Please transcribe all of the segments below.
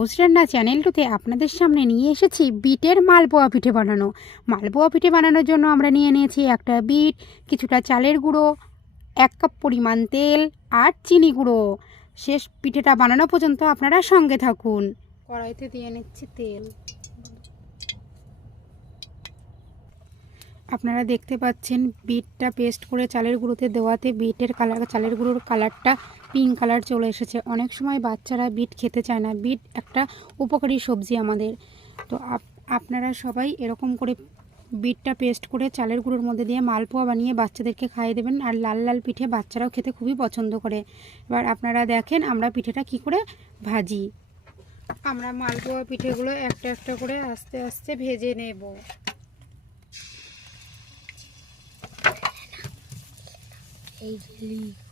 House রান্না চ্যানেলটিতে আপনাদের সামনে নিয়ে এসেছি বিটের মালপোয়া পিঠে বানানো। মালপোয়া পিঠে বানানোর জন্য আমরা নিয়ে নিয়েছি একটা বিট, কিছুটা চালের গুঁড়ো, 1 কাপ পরিমাণ তেল আর চিনি গুঁড়ো। শেষ পিঠেটা বানানো পর্যন্ত আপনারা সঙ্গে থাকুন। কড়াইতে দিয়ে নিচ্ছি তেল। আপনারা দেখতে পাচ্ছেন বিটটা পেস্ট করে চালের গুঁড়োতে দেওয়াতে বিটের কালার, চালের গুঁড়োর কালারটা পিঙ্ক কালার চলে এসেছে। অনেক সময় বাচ্চারা বিট খেতে চায় না। বিট একটা উপকারী সবজি আমাদের। তো আপনারা সবাই এরকম করে বিটটা পেস্ট করে চালের গুঁড়োর মধ্যে দিয়ে মালপোয়া বানিয়ে বাচ্চাদেরকে খাইয়ে দেবেন। আর লাল লাল পিঠে বাচ্চারাও খেতে খুবই পছন্দ করে। এবার আপনারা দেখেন আমরা পিঠেটা কি করে ভাজি। আমরা মালপোয়া পিঠেগুলো একটা একটা করে আস্তে আস্তে ভেজে নেব।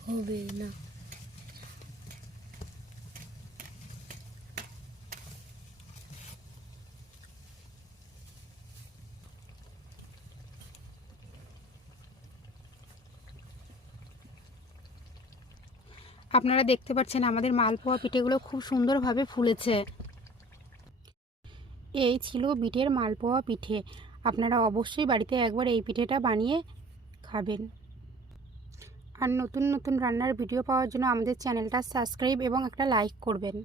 হবে না। আপনারা দেখতে পাচ্ছেন আমাদের মালপোয়া পিঠেগুলো খুব সুন্দরভাবে ফুলেছে। এই ছিল বিটের মালপোয়া পিঠে। আপনারা অবশ্যই বাড়িতে একবার এই পিঠেটা বানিয়ে খাবেন। আর নতুন নতুন রান্নার ভিডিও পাওয়ার জন্য আমাদের চ্যানেলটা সাবস্ক্রাইব এবং একটা লাইক করবেন।